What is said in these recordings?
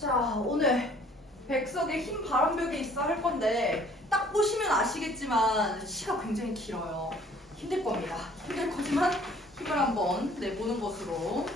자, 오늘 백석의 흰 바람벽에 있어 할 건데 딱 보시면 아시겠지만 시가 굉장히 길어요. 힘들 겁니다. 힘들 거지만 힘을 한번 내보는 것으로.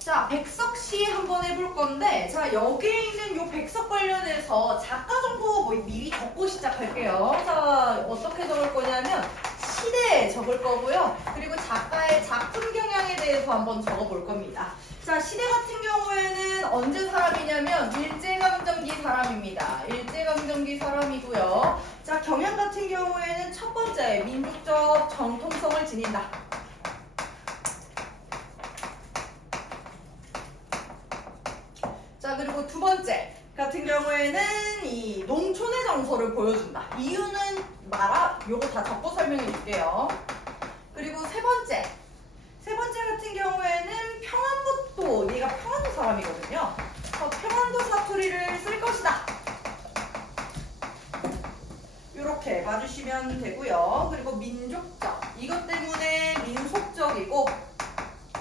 자, 백석시 한번 해볼 건데, 자, 여기에 있는 요 백석 관련해서 작가 정보 미리 적고 시작할게요. 자, 어떻게 적을 거냐면 시대에 적을 거고요. 그리고 작가의 작품 경향에 대해서 한번 적어볼 겁니다. 자, 시대 같은 경우에는 언제 사람이냐면 일제강점기 사람입니다. 일제강점기 사람이고요. 자, 경향 같은 경우에는 첫 번째 민족적 정통성을 지닌다. 자, 그리고 두 번째 같은 경우에는 이 농촌의 정서를 보여준다. 이유는 요거 다 적고 설명해 줄게요. 그리고 세 번째 같은 경우에는 평안북도, 얘가 평안도 사람이거든요. 평안도 사투리를 쓸 것이다. 이렇게 봐주시면 되고요. 그리고 민족적, 이것 때문에 민속적이고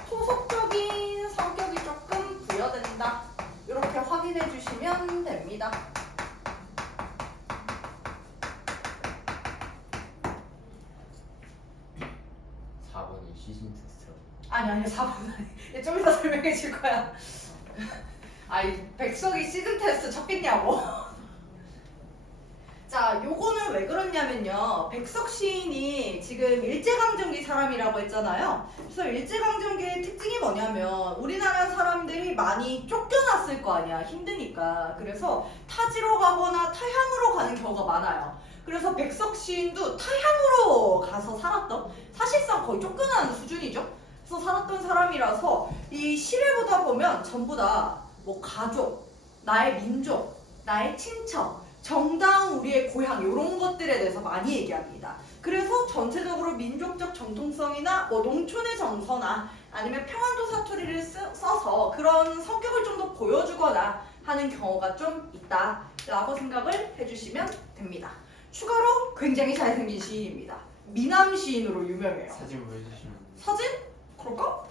토속적인 성격이 조금 부여된다. 이렇게 확인해 주시면 됩니다. 4번이 시즌 테스트. 아니 4번 아니. 좀 이따 설명해 줄 거야. 아이, 백석이 시즌 테스트 쳤겠냐고. 자, 요거는 왜 그러냐면요. 백석 시인이 지금 일제강점기 사람이라고 했잖아요. 그래서 일제강점기의 특징이 뭐냐면 우리나라 사람들이 많이 쫓겨났을 거 아니야. 힘드니까. 그래서 타지로 가거나 타향으로 가는 경우가 많아요. 그래서 백석 시인도 타향으로 가서 살았던, 사실상 거의 쫓겨나는 수준이죠. 그래서 살았던 사람이라서 이 시를 보다 보면 전부 다 뭐 가족, 나의 민족, 나의 친척, 정당, 우리의 고향, 이런 것들에 대해서 많이 얘기합니다. 그래서 전체적으로 민족적 정통성이나 뭐 농촌의 정서나 아니면 평안도 사투리를 써서 그런 성격을 좀 더 보여주거나 하는 경우가 좀 있다라고 생각을 해주시면 됩니다. 추가로 굉장히 잘생긴 시인입니다. 미남 시인으로 유명해요. 사진 보여주시면. 사진? 그럴까?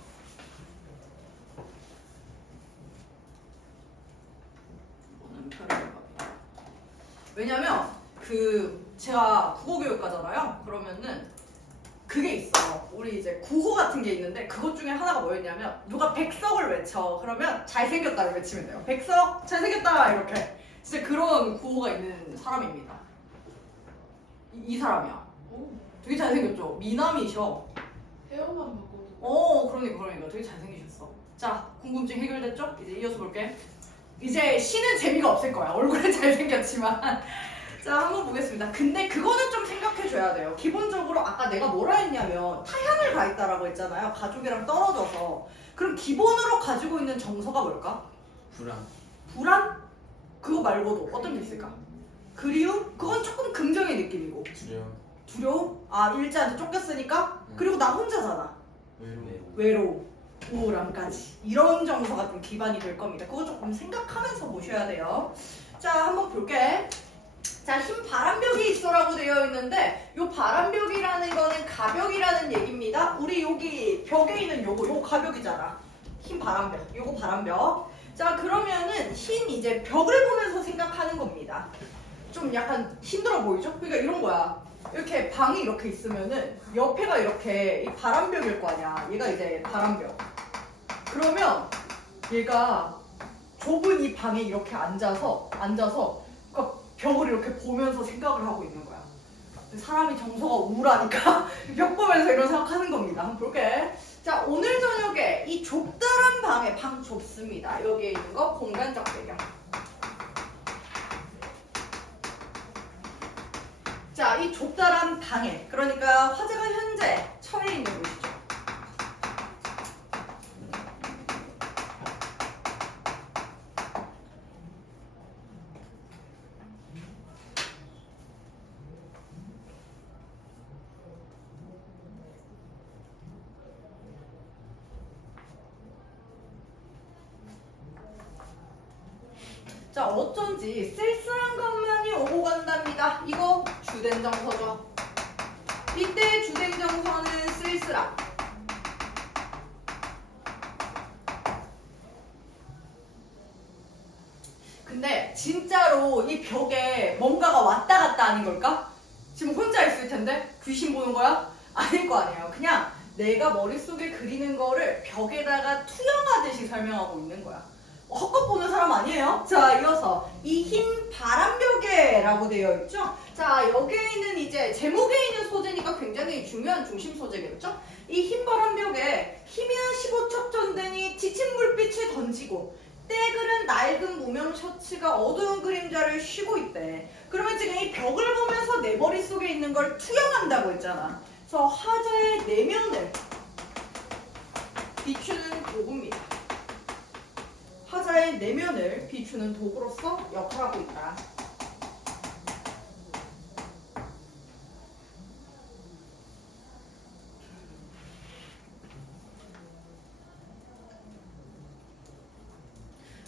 이거는 별의별 겁니다. 왜냐면 제가 국어교육과잖아요. 그러면은 그게 있어요. 우리 이제 구호 같은 게 있는데 그것 중에 하나가 뭐였냐면 누가 백석을 외쳐. 그러면 잘생겼다를 외치면 돼요. 백석 잘생겼다 이렇게. 진짜 그런 구호가 있는 사람입니다. 이 사람이야. 되게 잘생겼죠? 미남이셔. 헤어만 바꿔도 그러니까 되게 잘생기셨어. 자, 궁금증 해결됐죠? 이제 이어서 볼게. 이제 시는 재미가 없을 거야. 얼굴은 잘생겼지만. 자, 한번 보겠습니다. 근데 그거는 좀 생각해줘야 돼요. 기본적으로 아까 내가 뭐라 했냐면 타향을 가 있다라고 했잖아요. 가족이랑 떨어져서. 그럼 기본으로 가지고 있는 정서가 뭘까? 불안. 불안? 그거 말고도 어떤 게 있을까? 그리움? 그건 조금 긍정의 느낌이고. 두려움. 두려움? 아, 일자한테 쫓겼으니까? 그리고 나 혼자잖아. 외로움. 외로움, 우울함까지 이런 정서가 좀 기반이 될 겁니다. 그거 조금 생각하면서 보셔야 돼요. 자, 한번 볼게. 자, 흰 바람벽이 있어라고 되어 있는데 요 바람벽이라는 거는 가벽이라는 얘기입니다. 우리 여기 벽에 있는 요거 가벽이잖아. 흰 바람벽, 요거 바람벽. 자, 그러면은 흰 이제 벽을 보면서 생각하는 겁니다. 좀 약간 힘들어 보이죠? 그러니까 이런 거야. 이렇게 방이 이렇게 있으면은 옆에가 이렇게 이 바람벽일 거 아니야. 얘가 이제 바람벽. 그러면 얘가 좁은 이 방에 이렇게 앉아서 그 벽을 이렇게 보면서 생각을 하고 있는 거야. 사람이 정서가 우울하니까 벽 보면서 이런 생각하는 겁니다. 한번 볼게. 자, 오늘 저녁에 이 좁다란 방에, 방 좁습니다. 여기에 있는 거 공간적 배경. 자, 이 좁다란 방에, 그러니까 화재가 현재 처해 있는 곳이죠. 자, 어쩐지 쓸쓸한 것만이 오고 간답니다. 이거 주된 정서죠. 이때 주된 정서는 쓸쓸함. 근데 진짜로 이 벽에 뭔가가 왔다 갔다 하는 걸까? 지금 혼자 있을 텐데 귀신 보는 거야? 아닐 거 아니에요. 그냥 내가 머릿속에 그리는 거를 벽에다가 투영하듯이 설명하고 있는 거야. 헛것 보는 사람 아니에요? 자, 이어서 이 흰 바람벽에라고 되어 있죠? 자, 여기에 있는 이제 제목에 있는 소재니까 굉장히 중요한 중심 소재겠죠? 이 흰 바람벽에 희미한 15척 전등이 지친 불빛을 던지고 때그른 낡은 무명 셔츠가 어두운 그림자를 쉬고 있대. 그러면 지금 이 벽을 보면서 내 머릿속에 있는 걸 투영한다고 했잖아. 그래서 화자의 내면을 비추는 도구입니다. 화자의 내면을 비추는 도구로서 역할하고 있다.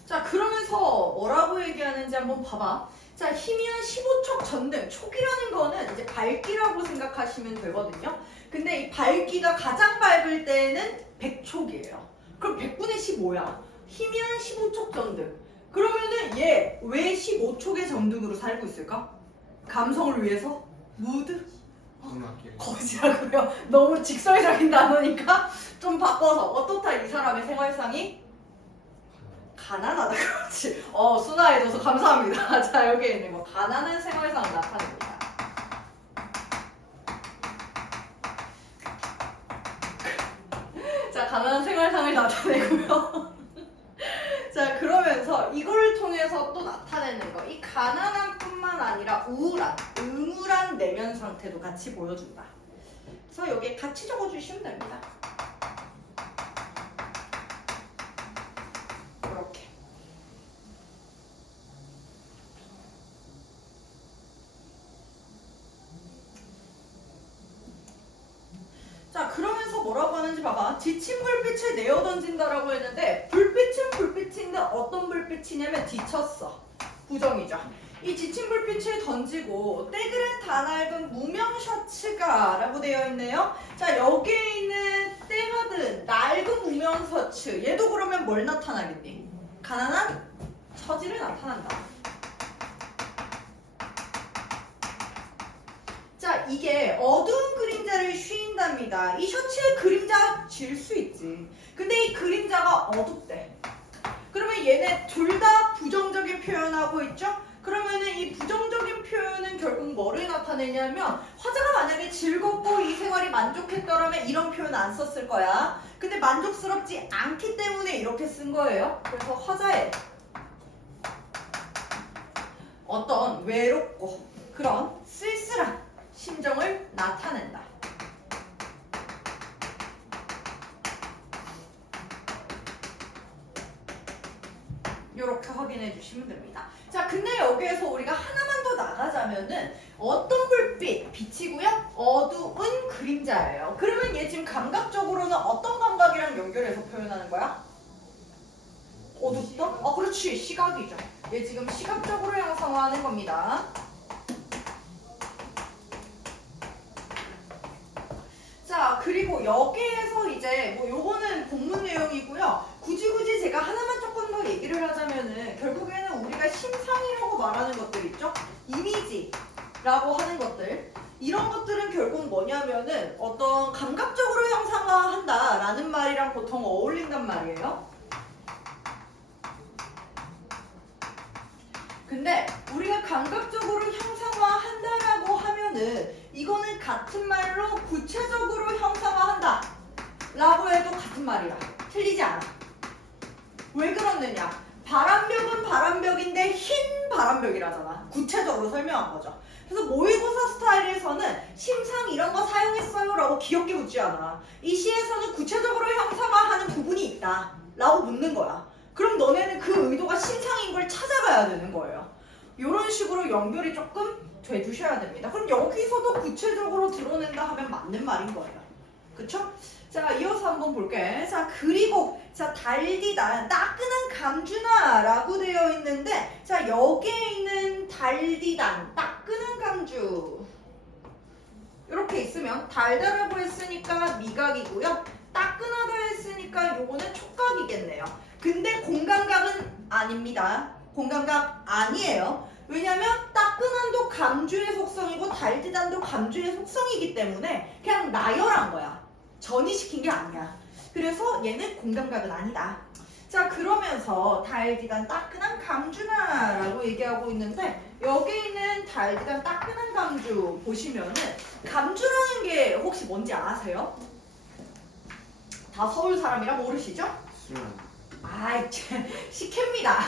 자, 그러면서 뭐라고 얘기하는지 한번 봐봐. 자, 희미한 15촉 전등, 촉이라는 거는 이제 밝기라고 생각하시면 되거든요. 근데 이 밝기가 가장 밝을 때는 100촉이에요. 그럼 100분의 15야. 희미한 15촉 전등. 그러면은 얘 왜 15촉의 전등으로 살고 있을까? 감성을 위해서? 무드? 음악길. 거지라고요. 너무 직설적인 단어니까 좀 바꿔서 어떻다 이 사람의 생활상이? 가난하다. 그렇지. 순화해줘서 감사합니다. 자, 여기에 있는 거 가난한 생활상을 나타냅니다. 자, 가난한 생활상을 나타내고요. 자, 그러면서 이거를 통해서 또 나타내는 거. 이 가난함뿐만 아니라 우울한, 음울한 내면 상태도 같이 보여준다. 그래서 여기에 같이 적어주시면 됩니다. 이렇게. 자, 그러면서 뭐라고 하는지 봐봐. 지친 불빛을 내어던진다라고 했는데 불빛은 불빛인데 어떤 불빛이냐면 지쳤어. 부정이죠. 이 지친 불빛을 던지고 때그른 다낡은 무명 셔츠가 라고 되어 있네요. 자, 여기에 있는 때가 든 낡은 무명 셔츠, 얘도 그러면 뭘 나타나겠니? 가난한 처지를 나타난다. 자, 이게 어두운 그림자를 쉰답니다. 이 셔츠에 그림자 질 수 있지. 근데 이 그림자가 어둡대. 그러면 얘네 둘 다 부정적인 표현하고 있죠? 그러면은 이 부정적인 표현은 결국 뭐를 나타내냐면 화자가 만약에 즐겁고 이 생활이 만족했더라면 이런 표현 안 썼을 거야. 근데 만족스럽지 않기 때문에 이렇게 쓴 거예요. 그래서 화자의 어떤 외롭고 그런 쓸쓸한 심정을 나타낸다. 이렇게 확인해 주시면 됩니다. 자, 근데 여기에서 우리가 하나만 더 나가자면은 어떤 불빛, 빛이고요. 어두운 그림자예요. 그러면 얘 지금 감각적으로는 어떤 감각이랑 연결해서 표현하는 거야? 어둡다? 그렇지. 시각이죠. 얘 지금 시각적으로 형상화하는 겁니다. 자, 그리고 여기에서 이제 뭐 요거는 본문 내용이고요. 굳이 제가 하나만 조금 더 얘기를 하자면은 결국에는 우리가 심상이라고 말하는 것들 있죠? 이미지라고 하는 것들. 이런 것들은 결국 뭐냐면은 어떤 감각적으로 형상화한다라는 말이랑 보통 어울린단 말이에요. 근데 우리가 감각적으로 형상화한다라고 하면은 이거는 같은 말로 구체적으로 형상화한다 라고 해도 같은 말이야. 틀리지 않아. 왜 그러느냐? 바람벽은 바람벽인데 흰 바람벽이라잖아. 구체적으로 설명한 거죠. 그래서 모의고사 스타일에서는 심상 이런 거 사용했어요 라고 귀엽게 묻지 않아. 이 시에서는 구체적으로 형상화하는 부분이 있다 라고 묻는 거야. 그럼 너네는 그 의도가 심상인 걸 찾아가야 되는 거예요. 이런 식으로 연결이 조금 돼주셔야 됩니다. 그럼 여기서도 구체적으로 드러낸다 하면 맞는 말인 거예요. 그쵸? 자, 이어서 한번 볼게. 자, 그리고 자, 달디다, 따끈한 감주나 라고 되어 있는데 자, 여기에 있는 달디단, 따끈한 감주 이렇게 있으면 달달하고 했으니까 미각이고요. 따끈하다 했으니까 요거는 촉각이겠네요. 근데 공감각은 아닙니다. 공감각 아니에요. 왜냐면 따끈한도 감주의 속성이고 달디단도 감주의 속성이기 때문에 그냥 나열한 거야. 전이시킨 게 아니야. 그래서 얘는 공감각은 아니다. 자, 그러면서 달디단 따끈한 감주나라고 얘기하고 있는데 여기 있는 달디단 따끈한 감주 보시면은 감주라는 게 혹시 뭔지 아세요? 다 서울 사람이라 모르시죠? 술은 아이, 식혜입니다.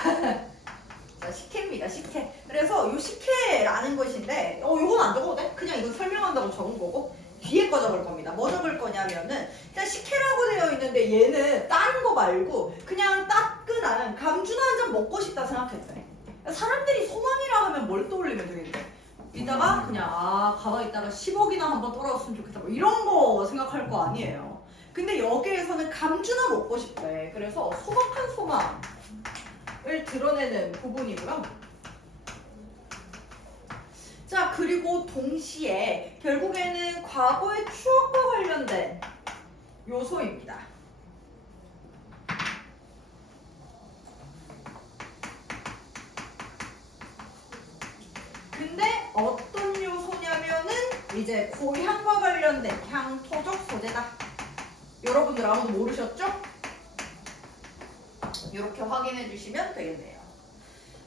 자, 식혜입니다. 식혜. 그래서 요 식혜라는 것인데 요건 안 적어도 돼? 그냥 이건 설명한다고 적은 거고 뒤에 거 적을 겁니다. 뭐 적을 거냐면은 일단 식혜라고 되어 있는데 얘는 다른 거 말고 그냥 따끈한 감주나 한 잔 먹고 싶다 생각했대. 사람들이 소망이라 하면 뭘 떠올리면 되겠대? 이따가 그냥 가만히 있다가 10억이나 한번 떨어졌으면 좋겠다 뭐 이런 거 생각할 거 아니에요. 근데 여기에서는 감주나 먹고 싶대. 그래서 소박한 소망을 드러내는 부분이고요. 자, 그리고 동시에 결국에는 과거의 추억과 관련된 요소입니다. 근데 어떤 요소냐면은 이제 고향과 관련된 향토적 소재다. 여러분들 아무도 모르셨죠? 이렇게 확인해 주시면 되겠네요.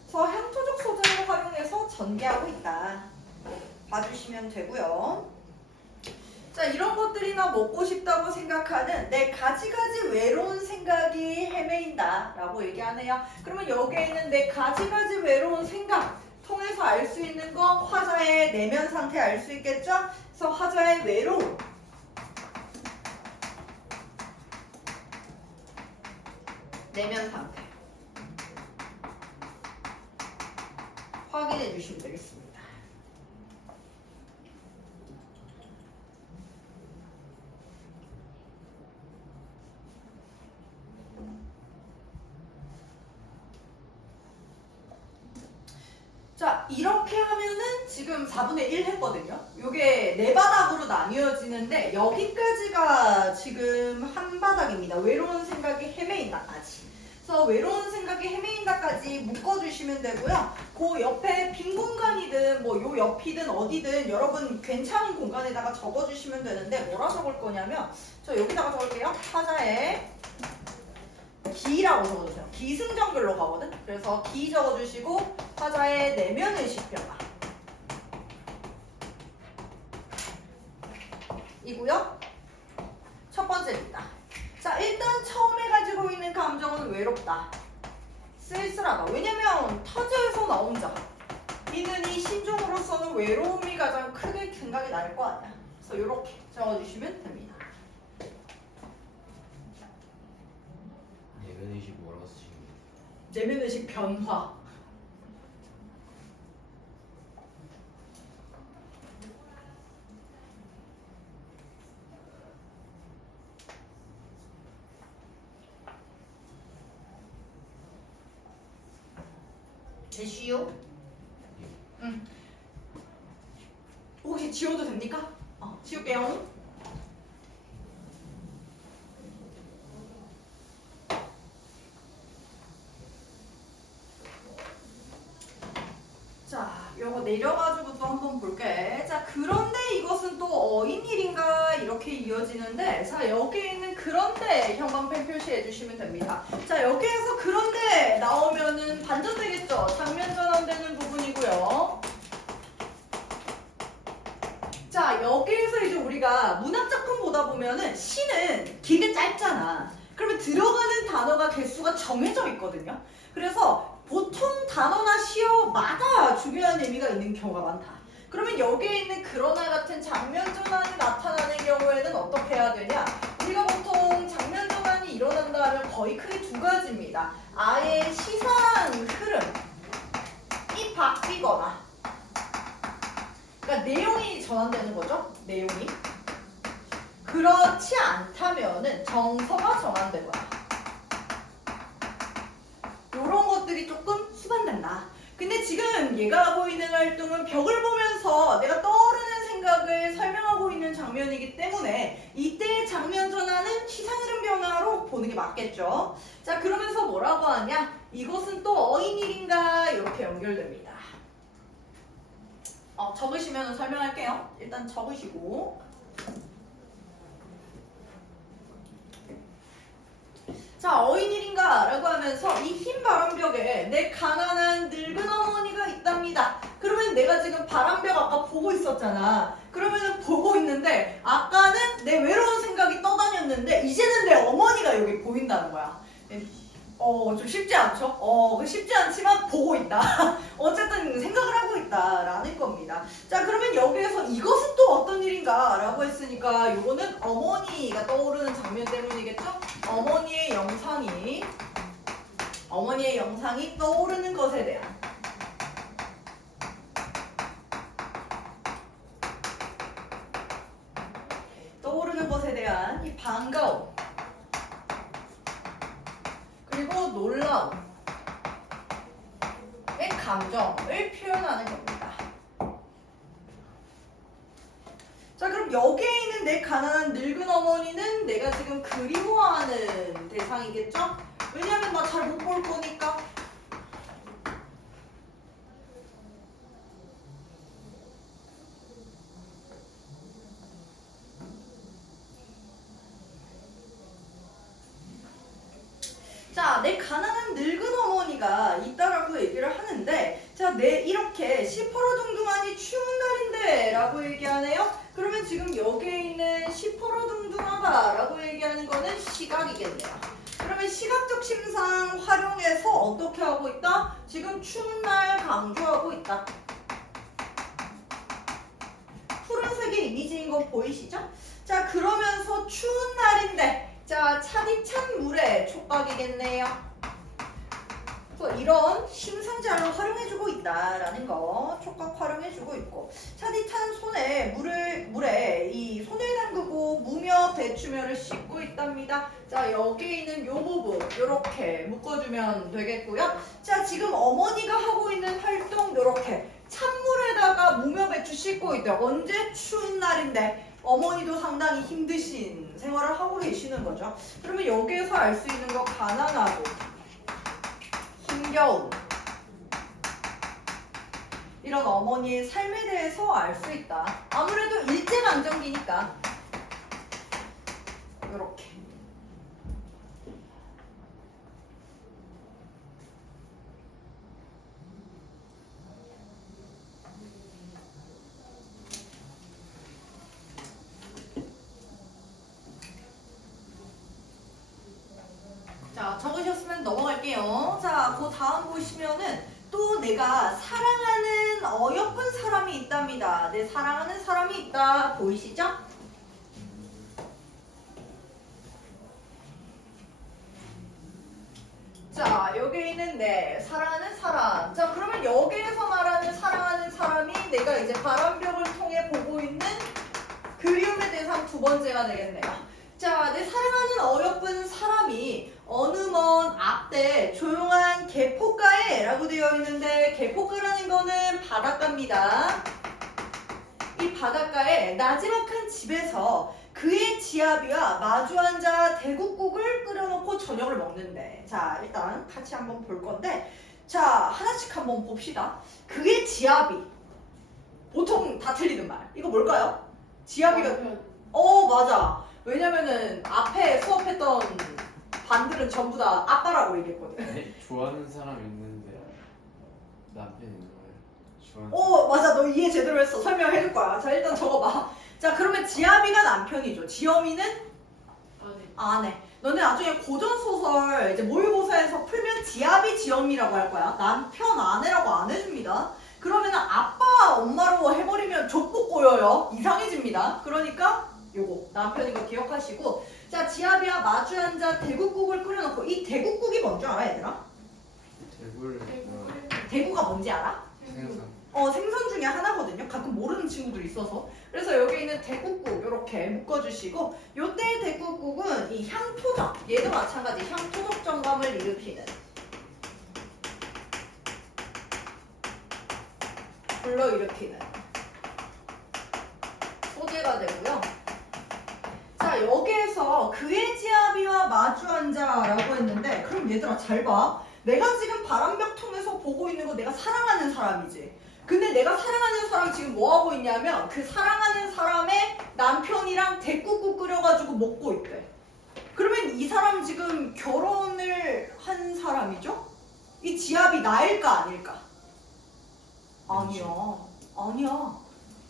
그래서 향토적 소재를 활용해서 전개하고 있다. 봐주시면 되고요. 자, 이런 것들이나 먹고 싶다고 생각하는 내 가지가지 외로운 생각이 헤매인다 라고 얘기하네요. 그러면 여기에 있는 내 가지가지 외로운 생각 통해서 알 수 있는 거 화자의 내면 상태 알 수 있겠죠? 그래서 화자의 외로움 내면 상태 확인해 주시면 되겠습니다. 자, 이렇게 하면은 지금 4분의 1 했거든요. 요게 4바닥으로 나뉘어지는데 여기까지가 지금 한 바닥입니다. 외로운 생각이 헤매인다까지. 그래서 외로운 생각이 헤매인다까지 묶어주시면 되고요. 그 옆에 빈 공간이든 뭐 요 옆이든 어디든 여러분 괜찮은 공간에다가 적어주시면 되는데 뭐라 적을 거냐면 저 여기다가 적을게요. 화자에 기라고 적어주세요. 기승전결로 가거든. 그래서 기 적어주시고 화자의 내면의식 변화 이고요. 첫 번째입니다. 자, 일단 처음에 가지고 있는 감정은 외롭다. 쓸쓸하다. 왜냐면 타자에서 나온 자 이는 이 신종으로서는 외로움이 가장 크게 생각이 날 거 아니야. 그래서 이렇게 적어주시면 됩니다. 내면의식 뭐라고 쓰시는 거예요? 내면의식 변화. 되시요? 응. 혹시 지워도 됩니까? 지울게요. 자, 요거 내려가지고 또 한번 볼게. 자, 그런데 이것은 또 어인일인가 이렇게 이어지는데 자, 여기에 있는 그런데 형광펜 표시해 주시면 됩니다. 자, 여기에서 그런데 나오면은 반전되겠죠? 장면 전환되는 부분이고요. 자, 여기에서 이제 우리가 문학작품 보다 보면은 시는 길게 짧잖아. 그러면 들어가는 단어가 개수가 정해져 있거든요. 그래서 보통 단어나 시어마다 중요한 의미가 있는 경우가 많다. 그러면 여기에 있는 그러나 같은 장면 전환이 나타나는 경우에는 어떻게 해야 되냐? 우리가 보통 장면 전환이 일어난다 하면 거의 크게 두 가지입니다. 아예 시상 흐름이 바뀌거나 그러니까 내용이 전환되는 거죠. 내용이. 그렇지 않다면은 정서가 전환되거나 이런 것들이 조금 수반된다. 근데 지금 얘가 하고 있는 활동은 벽을 보면서 내가 떠오르는 생각을 설명하고 있는 장면이기 때문에 이때의 장면 전환은 시상 흐름 변화로 보는 게 맞겠죠. 자, 그러면서 뭐라고 하냐? 이것은 또 어인일인가? 이렇게 연결됩니다. 적으시면 설명할게요. 일단 적으시고. 자, 어인일인가? 라고 하면서 이 흰 바람벽에 내 가난한 늙은 어머니가 있답니다. 그러면 내가 지금 바람벽 아까 보고 있었잖아. 그러면은 보고 있는데 아까는 내 외로운 생각이 떠다녔는데 이제는 내 어머니가 여기 보인다는 거야. 좀 쉽지 않죠? 쉽지 않지만 보고 있다. 어쨌든 생각을 하고 있다라는 겁니다. 자, 그러면 여기에서 이것은 또 어떤 일인가? 라고 했으니까 요거는 어머니가 떠오르는 장면 때문이겠죠? 어머니의 영상이 떠오르는 것에 대한 이 반가움 그리고 놀라움의 감정을 표현하는 겁니다. 자, 그럼 여기에 있는 내 가난한 늙은 어머니는 내가 지금 그리워하는 대상이겠죠? 왜냐면 나 잘 못 볼 거니까. 자, 내 가난한 늙은 어머니가 있다라고 얘기를 하는데, 자, 내 이렇게 시퍼러둥둥하니 추운 날인데 라고 얘기하네요. 그러면 지금 여기에 있는 시퍼러둥둥하다 라고 얘기하는 거는 시각이겠네요. 그러면 시각적 심상 활용해서 어떻게 하고 있다? 지금 추운 날 강조하고 있다. 푸른색의 이미지인 거 보이시죠? 자, 그러면서 추운 날인데 자, 차디찬 물의 촉각이겠네요. 그래서 이런 심상자를 활용해주고 있다라는 거 촉각 활용해주고 있고 차디찬 손에 물에 이 손을 담그고 무며 배추며를 씻고 있답니다. 자, 여기 있는 요 부분 요렇게 묶어주면 되겠고요. 자, 지금 어머니가 하고 있는 활동 요렇게 찬물에다가 무며 배추 씻고 있대요. 언제? 추운 날인데 어머니도 상당히 힘드신 생활을 하고 계시는 거죠. 그러면 여기에서 알 수 있는 거 가난하고 힘겨운 이런 어머니의 삶에 대해서 알 수 있다. 아무래도 일제강점기니까 이렇게 자, 적으셨으면 넘어갈게요. 자, 그 다음 보시면은 또 내가 사랑하는 어여쁜 사람이 있답니다. 내 사랑하는 사람이 있다. 보이시죠? 자, 여기 있는 내 사랑하는 사람. 자, 그러면 여기에서 말하는 사랑하는 사람이 내가 이제 바람벽을 통해 보고 있는 그리움의 대상 두 번째가 되겠네요. 자, 내 사랑하는 어여쁜 사람이 어느 먼 앞에 조용한 개포가에 라고 되어 있는데 개포가라는 거는 바닷가입니다. 이 바닷가에 나지막한 집에서 그의 지아비와 마주 앉아 대국국을 끓여놓고 저녁을 먹는데 자, 일단 같이 한번 볼 건데 자, 하나씩 한번 봅시다. 그의 지아비 보통 다 틀리는 말 이거 뭘까요? 지아비가 맞아. 왜냐면은 앞에 수업했던 반들은 전부 다 아빠라고 얘기했거든. 좋아하는 사람 있는데 남편 있는 거예요? 좋아하는 맞아. 너 이해 제대로 했어. 설명해줄 거야. 자, 일단 적어봐. 자, 그러면 지아비가 남편이죠. 지엄이는 아내. 너네 나중에 고전소설 이제 모의고사에서 풀면 지아비 지엄이라고 할 거야. 남편 아내라고 안 해줍니다. 그러면 아빠 엄마로 해버리면 족보 꼬여요. 이상해집니다. 그러니까 요거 남편인 거 기억하시고 자, 지아비와 마주 앉아 대국국을 끓여놓고 이 대국국이 뭔지 알아 얘들아? 대구가 뭔지 알아? 생선 생선 중에 하나거든요. 가끔 모르는 친구들이 있어서. 그래서 여기 있는 대국국 이렇게 묶어주시고 요때의 대국국은 이 향토적 얘도 마찬가지 향토적 정감을 일으키는 불러일으키는 소재가 되고요. 자, 여기에서 그의 지아비와 마주 앉아라고 했는데 그럼 얘들아 잘 봐. 내가 지금 바람벽 통해서 보고 있는 거 내가 사랑하는 사람이지. 근데 내가 사랑하는 사람이 지금 뭐 하고 있냐면 그 사랑하는 사람의 남편이랑 대꾸국 끓여가지고 먹고 있대. 그러면 이 사람 지금 결혼을 한 사람이죠? 이 지압이 나일까 아닐까? 아니야. 아니야.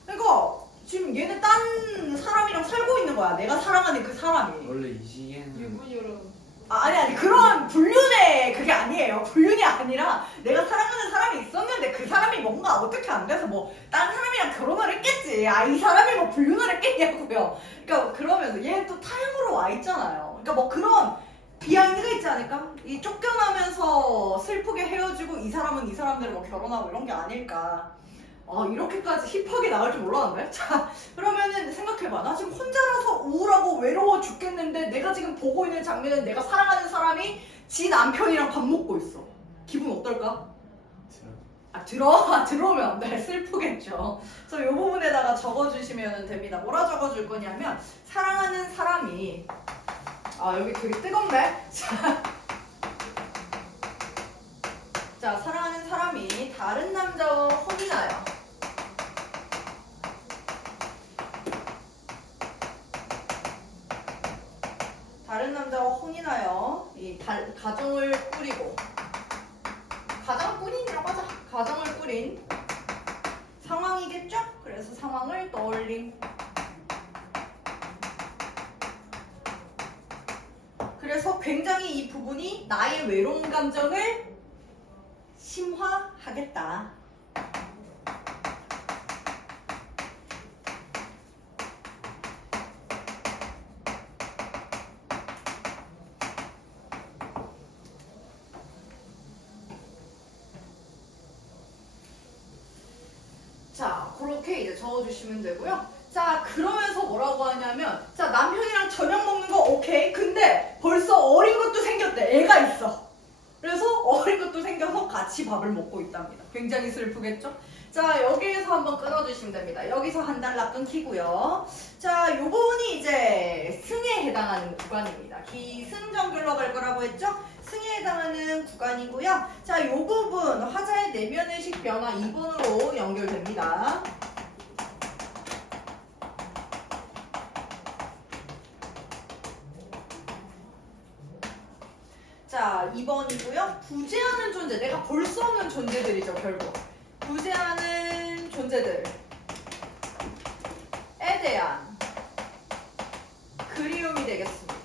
그러니까 지금 얘는 딴 사람이랑 살고 있는 거야. 내가 사랑하는 그 사람이. 원래 이 시기에는 유부녀랑 아니 그런 불륜의 그게 아니에요. 불륜이 아니라 내가 사랑하는 사람이 있었는데 그 사람이 뭔가 어떻게 안 돼서 뭐 딴 사람이랑 결혼을 했겠지. 이 사람이 뭐 불륜을 했겠냐고요. 그러니까 그러면서 얘는 또 타향으로 와 있잖아요. 그러니까 뭐 그런 비하인드가 있지 않을까? 이 쫓겨나면서 슬프게 헤어지고 이 사람은 이 사람들을 뭐 결혼하고 이런 게 아닐까. 이렇게까지 힙하게 나갈 줄 몰랐는데? 자, 그러면은 생각해봐. 나 지금 혼자라서 우울하고 외로워 죽겠는데 내가 지금 보고 있는 장면은 내가 사랑하는 사람이 지 남편이랑 밥 먹고 있어. 기분 어떨까? 들어오면 안 돼. 슬프겠죠. 그래서 이 부분에다가 적어주시면 됩니다. 뭐라 적어줄 거냐면 사랑하는 사람이 여기 되게 뜨겁네. 자, 사랑하는 사람이 다른 남자와 혼이 나요. 다른 남자와 혼이 나요. 가정을 꾸리고 가정꾼이라고 하자. 가정을 꾸린 상황이겠죠? 그래서 상황을 떠올림. 그래서 굉장히 이 부분이 나의 외로운 감정을 심화하겠다. 자, 그렇게 이제 적어주시면 되고요. 자, 그러면서 뭐라고 하냐면, 자, 남편이랑 저녁 먹는 거 오케이. 근데 벌써 어린 것도 생겼대. 애가 있어. 그래서 어린 것도 생겨서 같이 밥을 먹고 있답니다. 굉장히 슬프겠죠? 자, 여기에서 한번 끊어주시면 됩니다. 여기서 한 달락 끊기고요. 자, 요 부분이 이제 승에 해당하는 구간입니다. 기승전결로 갈 거라고 했죠? 승에 해당하는 구간이고요. 자, 요 부분 화자의 내면의식 변화 2번으로 연결됩니다. 자, 2번이고요. 부재하는 존재, 내가 볼 수 없는 존재들이죠, 결국. 부재하는 존재들에 대한 그리움이 되겠습니다.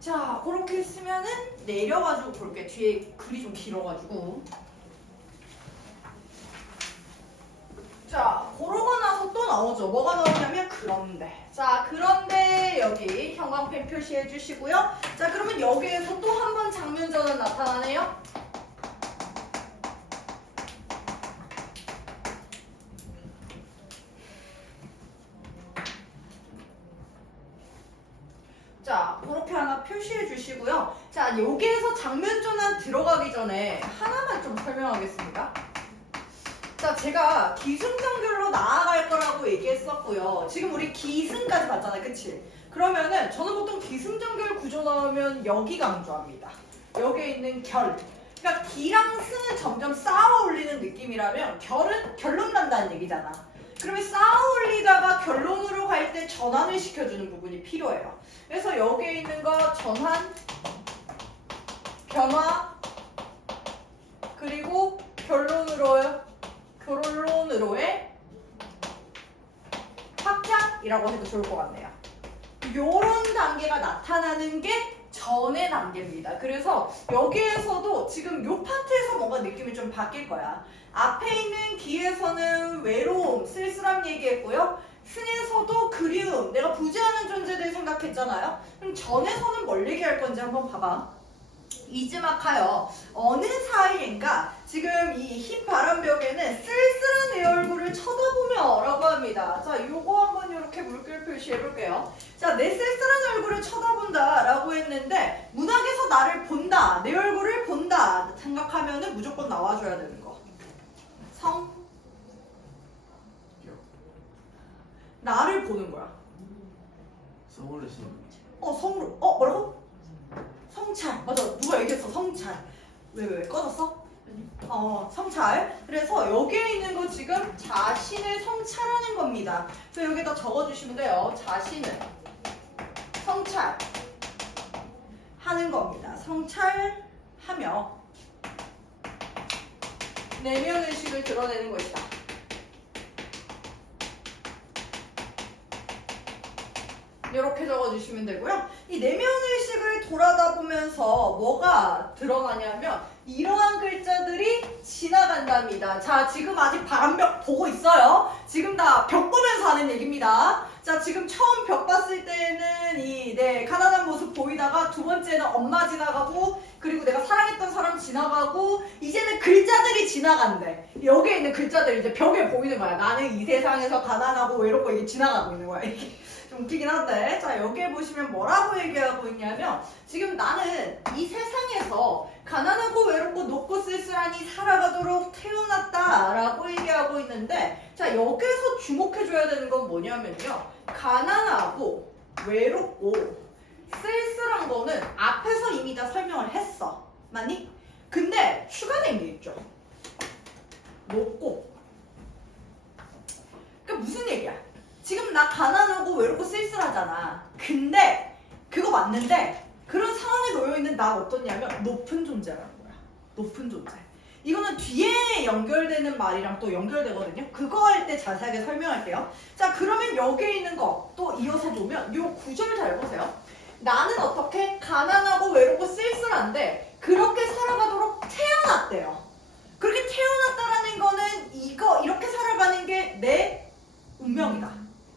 자, 그렇게 했으면은 내려가지고 볼게. 뒤에 글이 좀 길어가지고. 자, 그러고 나서 또 나오죠. 뭐가 나오냐면 그런데. 자, 그런데 여기 형광펜 표시해 주시고요. 자, 그러면 여기에서 또 한 번 장면 전환 나타나네요. 자, 그렇게 하나 표시해 주시고요. 자, 여기에서 장면 전환 들어가기 전에 하나만 좀 설명하겠습니다. 자, 제가 기승전결로 나아갈 거라고 얘기했었고요. 지금 우리 기승까지 봤잖아요. 그치? 그러면은 저는 보통 기승전결 구조 나오면 여기 강조합니다. 여기에 있는 결. 그러니까 기랑 승은 점점 쌓아 올리는 느낌이라면 결은 결론 난다는 얘기잖아. 그러면 쌓아 올리다가 결론으로 갈 때 전환을 시켜주는 부분이 필요해요. 그래서 여기에 있는 거 전환, 변화, 그리고 결론으로의 확장이라고 해도 좋을 것 같네요. 요런 단계가 나타나는 게 전의 단계입니다. 그래서 여기에서도 지금 요 파트에서 뭔가 느낌이 좀 바뀔 거야. 앞에 있는 기에서는 외로움, 쓸쓸함 얘기했고요. 승에서도 그리움, 내가 부재하는 존재들 생각했잖아요. 그럼 전에서는 뭘 얘기할 건지 한번 봐봐. 이즈막하여 어느 사이인가 지금 이 흰 바람벽에는 쓸쓸한 내 얼굴을 쳐다보며 라고 합니다. 자, 요거 한번 이렇게 물결 표시해 볼게요. 자, 내 쓸쓸한 얼굴을 쳐다본다 라고 했는데 문학에서 나를 본다, 내 얼굴을 본다 생각하면은 무조건 나와줘야 되는 거. 성, 나를 보는 거야. 성우를 신. 성으로. 뭐라고? 성찰. 맞아. 누가 얘기했어. 성찰. 왜 꺼졌어? 성찰. 그래서 여기에 있는 거 지금 자신을 성찰하는 겁니다. 그래서 여기다 적어주시면 돼요. 자신을 성찰 하는 겁니다. 성찰하며 내면 의식을 드러내는 것이다. 이렇게 적어주시면 되고요. 이 내면 의식을 돌아다 보면서 뭐가 드러나냐면 이러한 글자들이 지나간답니다. 자, 지금 아직 바람벽 보고 있어요. 지금 다 벽 보면서 하는 얘기입니다. 자, 지금 처음 벽 봤을 때는 가난한 모습 보이다가 두 번째는 엄마 지나가고 그리고 내가 사랑했던 사람 지나가고 이제는 글자들이 지나간대. 여기에 있는 글자들이 이제 벽에 보이는 거야. 나는 이 세상에서 가난하고 외롭고 이게 지나가고 있는 거야. 이게 좀 웃기긴 한데, 자, 여기에 보시면 뭐라고 얘기하고 있냐면 지금 나는 이 세상에서 가난하고 외롭고 높고 쓸쓸하니 살아가도록 태어났다 라고 얘기하고 있는데, 자, 여기서 주목해줘야 되는 건 뭐냐면요, 가난하고 외롭고 쓸쓸한 거는 앞에서 이미 다 설명을 했어. 맞니? 근데 추가된 게 있죠. 높고. 그러니까 무슨 얘기야? 지금 나 가난하고 외롭고 쓸쓸하잖아. 근데 그거 맞는데 그런 상황에 놓여있는 나 어떻냐면 높은 존재라는 거야. 높은 존재. 이거는 뒤에 연결되는 말이랑 또 연결되거든요. 그거 할 때 자세하게 설명할게요. 자, 그러면 여기에 있는 거 또 이어서 보면 요 구절 잘 보세요. 나는 어떻게 가난하고 외롭고 쓸쓸한데 그렇게 살아가도록 태어났대요. 그렇게 태어났다라는 거는 이렇게 살아가는 게 내 운명이다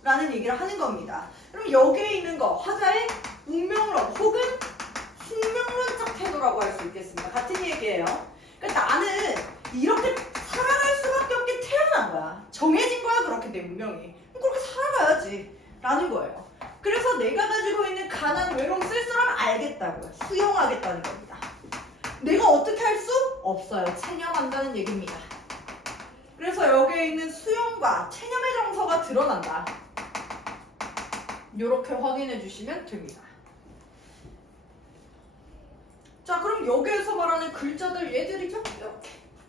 라는 얘기를 하는 겁니다. 그럼 여기에 있는 거 화자의 운명론 혹은 숙명론적 태도라고 할 수 있겠습니다. 같은 얘기예요. 그러니까 나는 이렇게 살아갈 수밖에 없게 태어난 거야. 정해진 거야. 그렇게 내 운명이. 그렇게 살아가야지 라는 거예요. 그래서 내가 가지고 있는 가난, 외로움, 쓸쓸함을 알겠다고요. 수용하겠다는 겁니다. 내가 어떻게 할 수 없어요. 체념한다는 얘기입니다. 그래서 여기에 있는 수용과 체념의 정서가 드러난다. 이렇게 확인해 주시면 됩니다. 자, 그럼 여기에서 말하는 글자들 얘들이죠?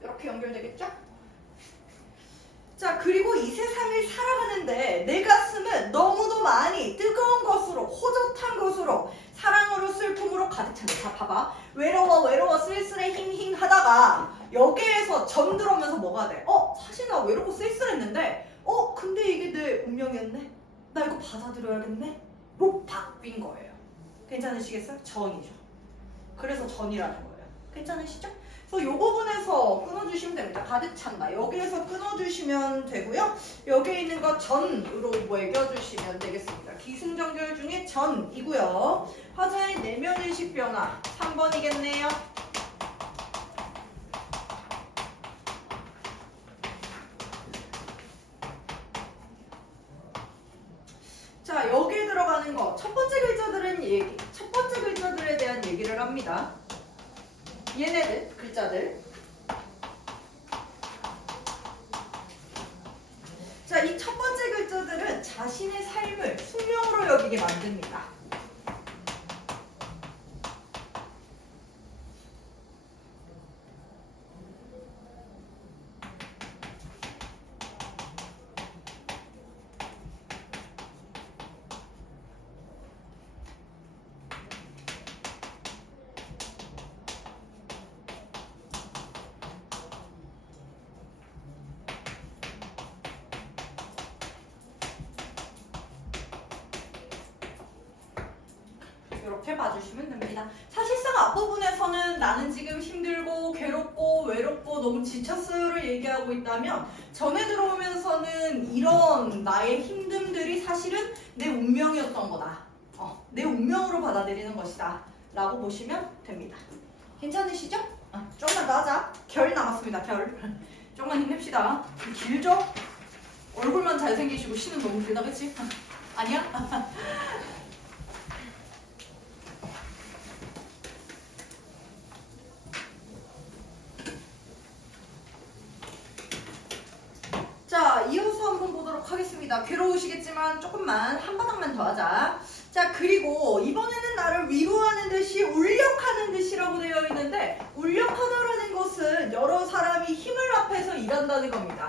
이렇게 연결되겠죠? 자, 그리고 이 세상을 살아가는데 내 가슴은 너무도 많이 뜨거운 것으로, 호젓한 것으로, 사랑으로, 슬픔으로 가득 찼네. 자, 봐봐. 외로워, 쓸쓸해, 힝힝 하다가 여기에서 전 들어오면서 뭐가 돼? 사실 나 외롭고 쓸쓸했는데 근데 이게 내 운명이었네? 나 이거 받아들여야겠네? 로 바뀐 거예요. 괜찮으시겠어요? 전이죠. 그래서 전이라는 거예요. 괜찮으시죠? 그래서 요 부분에서 끊어주시면 됩니다. 가득 찬다. 여기에서 끊어주시면 되고요. 여기에 있는 거 전으로 매겨주시면 되겠습니다. 기승전결 중에 전이고요. 화자의 내면의식 변화 3번이겠네요. 자, 여기에 들어가는 거 첫 번째 글자들은 첫 번째 글자들에 대한 얘기를 합니다. 얘네들 글자들. 자, 이 첫 번째 글자들은 자신의 삶을 숙명으로 여기게 만듭니다. 이렇게 봐주시면 됩니다. 사실상 앞부분에서는 나는 지금 힘들고 괴롭고 외롭고 너무 지쳤어요를 얘기하고 있다면 전에 들어오면서는 이런 나의 힘듦들이 사실은 내 운명이었던 거다. 내 운명으로 받아들이는 것이다 라고 보시면 됩니다. 괜찮으시죠? 조금만 더 하자. 결 남았습니다. 결. 조금만 힘냅시다. 길죠? 얼굴만 잘생기시고 시는 너무 길다, 그치? 아니야? 자, 이어서 한번 보도록 하겠습니다. 괴로우시겠지만 조금만 한 바닥만 더 하자. 자, 그리고 이번에는 나를 위로하는 듯이 울력하는 듯이라고 되어 있는데 울력하다라는 것은 여러 사람이 힘을 합해서 일한다는 겁니다.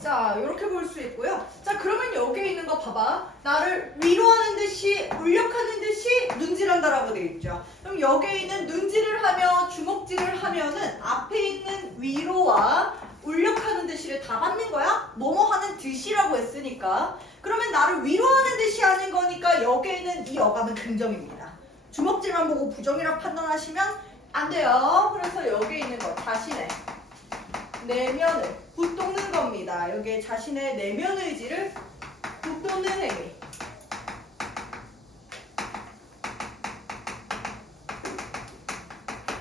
자, 이렇게 볼 수 있고요. 자, 그러면 여기에 있는 거 봐봐. 나를 위로하는 듯이, 울력하는 듯이 눈질한다라고 되어 있죠. 그럼 여기에 있는 눈질을 하며 주먹질을 하면은 앞에 있는 위로와 울력하는 듯이를 다 받는 거야? 뭐뭐 하는 듯이라고 했으니까. 그러면 나를 위로하는 듯이 하는 거니까 여기에 있는 이 어감은 긍정입니다. 주먹질만 보고 부정이라 판단하시면 안 돼요. 그래서 여기에 있는 거 자신의 내면을 붙돋는 겁니다. 여기에 자신의 내면 의지를 붙돋는 행위.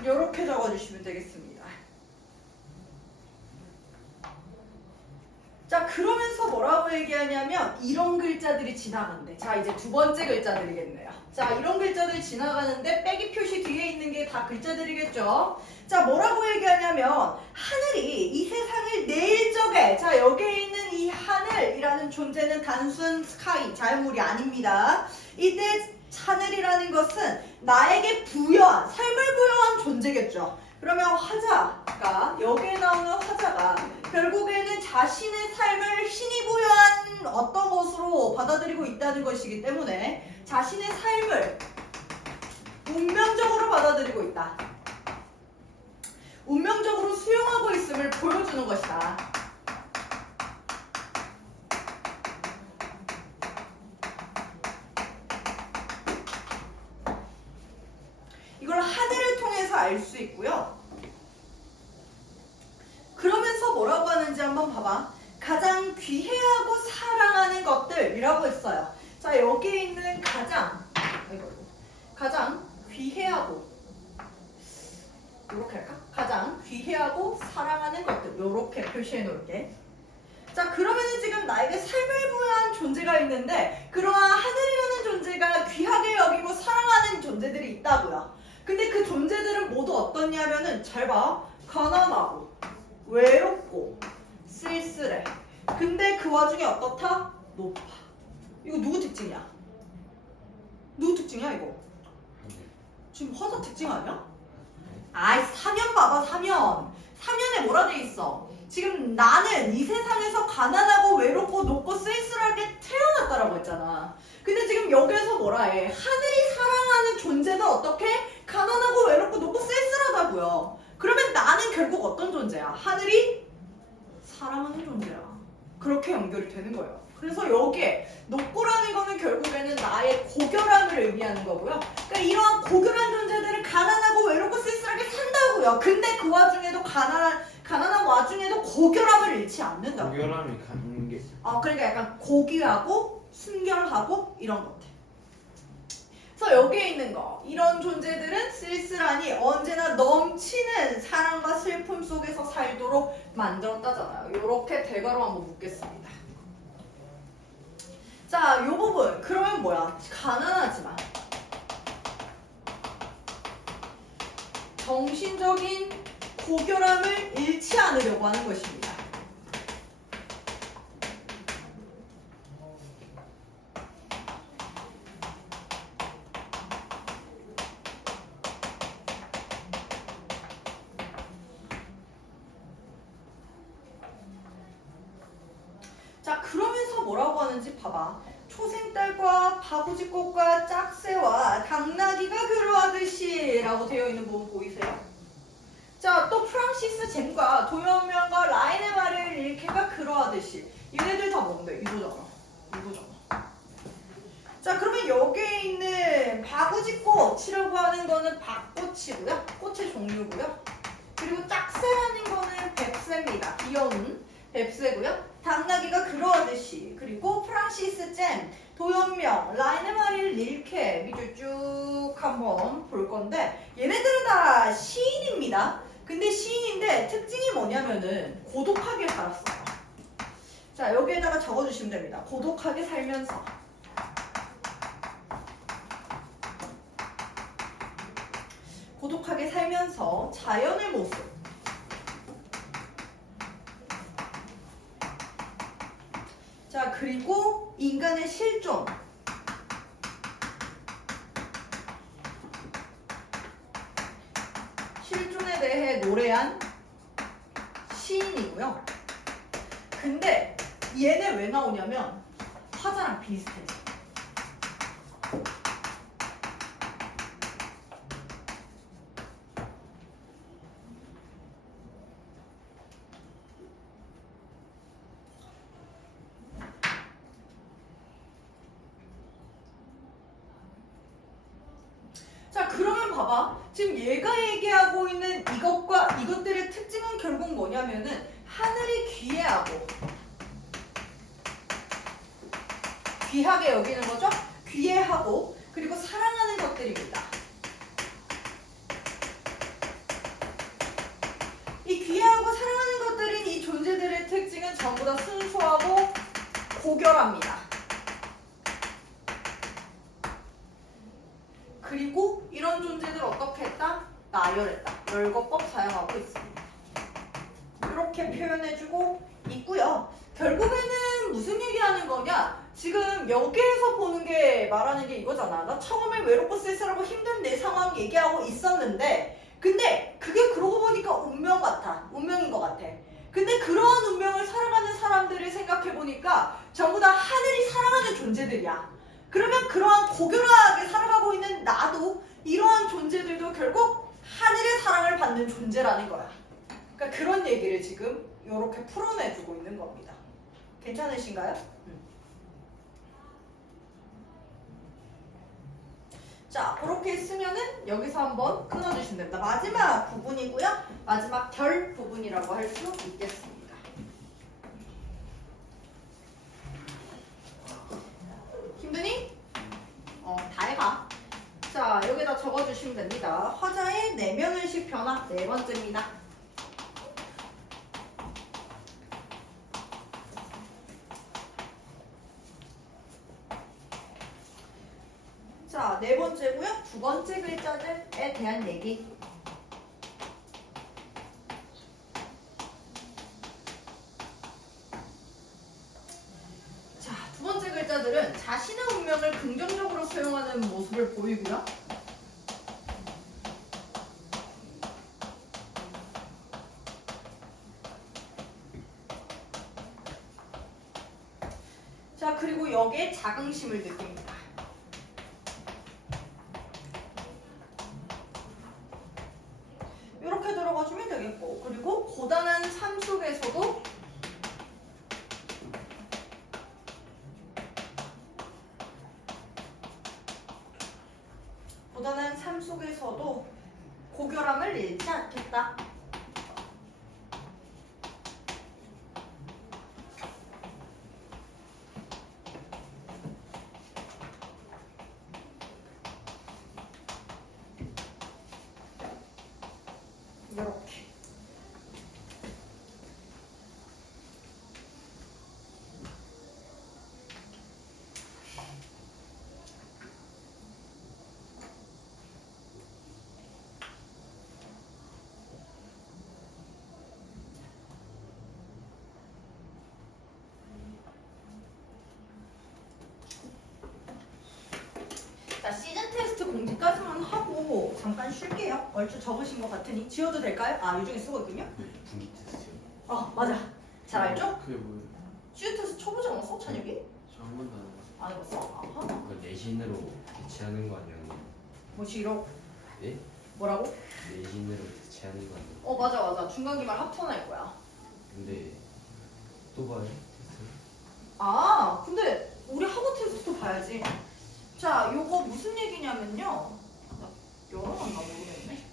이렇게 적어주시면 되겠습니다. 자, 그러면서 뭐라고 얘기하냐면 이런 글자들이 지나간대. 자, 이제 두 번째 글자들이겠네요. 자, 이런 글자들이 지나가는데 빼기 표시 뒤에 있는 게 다 글자들이겠죠. 자, 뭐라고 얘기하냐면 하늘이 이 세상을 내일 적에, 자, 여기에 있는 이 하늘이라는 존재는 단순 스카이, 자연물이 아닙니다. 이때 하늘이라는 것은 나에게 부여한, 삶을 부여한 존재겠죠. 그러면 화자가, 여기에 나오는 화자가 결국에는 자신의 삶을 신이 부여한 어떤 것으로 받아들이고 있다는 것이기 때문에 자신의 삶을 운명적으로 받아들이고 있다. 운명적으로 수용하고 있음을 보여주는 것이다. 이걸 하늘을 통해서 알 수 있고요. 그러면서 뭐라고 하는지 한번 봐봐. 가장 귀해하고 사랑하는 것들이라고 했어요. 자, 여기에 있는 가장 귀해하고, 이렇게 할까? 가장 귀해하고 사랑하는 것들, 이렇게 표시해 놓을게. 자, 그러면은 지금 나에게 삶을 부여한 존재가 있는데 그러한 하늘이라는 존재가 귀하게 여기고 사랑하는 존재들이 있다고요. 근데 그 존재들은 모두 어떻냐면은 잘 봐. 가난하고 외롭고 쓸쓸해. 근데 그 와중에 어떻다? 높아. 이거 누구 특징이야? 누구 특징이야 이거? 지금 화자 특징 아니야? 아이, 사면 봐봐, 사면. 사면에 뭐라 돼 있어? 지금 나는 이 세상에서 가난하고 외롭고 높고 쓸쓸하게 태어났다라고 했잖아. 근데 지금 여기에서 뭐라 해? 하늘이 사랑하는 존재는 어떻게? 가난하고 외롭고 높고 쓸쓸하다고요. 그러면 나는 결국 어떤 존재야? 하늘이 사랑하는 존재야. 그렇게 연결이 되는 거예요. 그래서 여기에 높고라는 거는 결국에는 나의 고결함을 의미하는 거고요. 그러니까 이러한 고결한 존재들은 가난하고 외롭고 쓸쓸하게 산다고요. 근데 그 와중에도 가난한 와중에도 고결함을 잃지 않는다고. 고결함이 가는 게. 그러니까 약간 고귀하고 순결하고 이런 것들. 그래서 여기에 있는 거, 이런 존재들은 쓸쓸하니 언제나 넘치는 사랑과 슬픔 속에서 살도록 만들었다잖아요. 이렇게 대괄호 한번 묻겠습니다. 자, 이 부분 그러면 뭐야? 가난하지만 정신적인 고결함을 잃지 않으려고 하는 것입니다. 자, 그러면서 뭐라고 하는지 봐봐. 초생딸과 바구지꽃과 짝새와 당나귀가 그러하듯이 라고 되어 있는 부분 보이세요? 자, 또 프랑시스 잼과 도연명과 라인의 말을 릴케가 그러하듯이. 얘네들 다 뭔데? 이거잖아. 자, 그러면 여기에 있는 바구지꽃이라고 하는 거는 박꽃이고요. 꽃의 종류고요. 그리고 짝새라는 거는 백새입니다. 귀여운 뱁새고요. 당나귀가 그러하듯이. 그리고 프랑시스 잼, 도연명, 라이네마릴 릴케 밑줄 쭉 한번 볼 건데 얘네들은 다 시인입니다. 근데 시인인데 특징이 뭐냐면은 고독하게 살았어요. 자, 여기에다가 적어주시면 됩니다. 고독하게 살면서. 고독하게 살면서 자연의 모습. 자, 그리고 인간의 실존. 실존에 대해 노래한 시인이고요. 근데 얘네 왜 나오냐면 화자랑 비슷해. 자, 그러면 봐봐. 지금 얘가 얘기하고 있는 이것과 이것들의 특징은 결국 뭐냐면은 하늘이 귀해하고 귀하게 여기는 거죠? 귀해하고 그리고 사랑하는 것들입니다. 이 귀해하고 사랑하는 것들인 이 존재들의 특징은 전부 다 순수하고 고결합니다. 그리고 이런 존재들 어떻게 했다? 나열했다. 열거법 사용하고 있습니다. 이렇게 표현해주고 있고요. 결국에는 무슨 얘기하는 거냐? 지금 여기에서 보는 게 말하는 게 이거잖아. 나 처음에 외롭고 쓸쓸하고 힘든 내 상황 얘기하고 있었는데 근데 그게 그러고 보니까 운명 같아. 운명인 것 같아. 근데 그러한 운명을 살아가는 사람들을 생각해보니까 전부 다 하늘이 사랑하는 존재들이야. 그러면 그러한 고결하게 살아가고 있는 나도 이러한 존재들도 결국 하늘의 사랑을 받는 존재라는 거야. 그러니까 그런 얘기를 지금 이렇게 풀어내주고 있는 겁니다. 괜찮으신가요? 자, 그렇게 쓰면은 여기서 한번 끊어주시면 됩니다. 마지막 부분이고요. 마지막 결 부분이라고 할 수 있겠습니다. 힘드니? 다 해봐. 자, 여기다 적어주시면 됩니다. 화자의 내면의식 변화 네 번째입니다. 자, 네 번째고요. 두 번째 글자들에 대한 얘기. 자, 두 번째 글자들은 자신의 운명을 긍정적으로 수용하는 모습을 보이고요. 자, 그리고 여기에 자긍심을 느낍니다. 이렇게 들어가주면 되겠고, 그리고 고단한 삶 속에서도 고결함을 잃지 않겠다. 이렇게. 자, 시즌 테스트 공지까지만 하고 잠깐 쉴게요. 얼추 적으신 것 같으니 지워도 될까요? 아, 유중에 쓰고 있군요. 분기 테스트요. 맞아. 잘 알죠? 그게 뭐예요? 시즌 테스트 쳐보지 않았어? 찬혁이? 저 한 번도 안 안 해봤어요. 해봤어? 아하. 그 내신으로 대체하는 거 아니었나요? 뭐지 이러 예? 뭐라고? 내신으로 대체하는 거 아니에요? 맞아. 중간 기말 합쳐낼 거야. 근데 또 봐요? 테스트? 근데 우리 학원 테스트도 봐야지. 자, 요거 무슨 얘기냐면요. 나 열어놨나 모르겠네.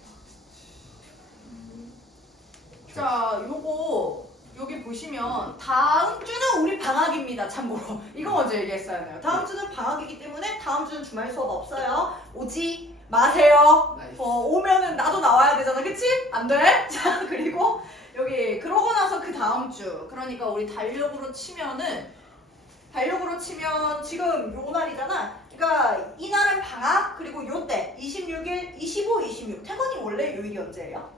자, 요거 여기 보시면 다음 주는 우리 방학입니다. 참고로 이거 먼저 얘기했어야 해요. 다음 주는 방학이기 때문에 다음 주는 주말 수업 없어요. 오지 마세요. 나이스. 오면은 나도 나와야 되잖아, 그치? 안 돼? 자, 그리고 여기 그러고 나서 그 다음 주, 그러니까 우리 달력으로 치면 지금 요 날이잖아. 그러니까 이날은 방학, 그리고 요때 26일, 25, 26. 태건이 원래 요일이 언제예요?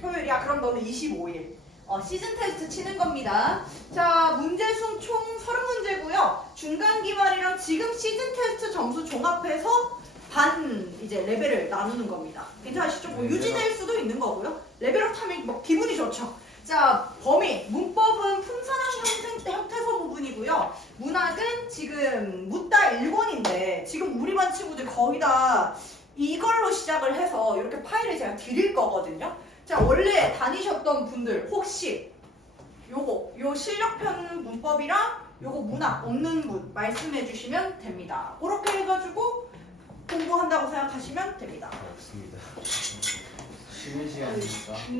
토요일이야. 그럼 너는 25일. 시즌 테스트 치는 겁니다. 자, 문제수 총 30문제고요. 중간 기말이랑 지금 시즌 테스트 점수 종합해서 반 이제 레벨을 나누는 겁니다. 괜찮으시죠? 뭐 유지될 수도 있는 거고요. 레벨업 하면 뭐 기분이 좋죠. 자, 범위, 문법은 품사랑 형태소 부분이고요. 문학은 지금 묻다 1권인데 지금 우리 반 친구들 거의 다 이걸로 시작을 해서 이렇게 파일을 제가 드릴 거거든요. 자, 원래 다니셨던 분들 혹시 요 실력편 문법이랑 요거 문학 없는 분 말씀해 주시면 됩니다. 그렇게 해가지고 공부한다고 생각하시면 됩니다. 없습니다. 쉬는 시간이니까.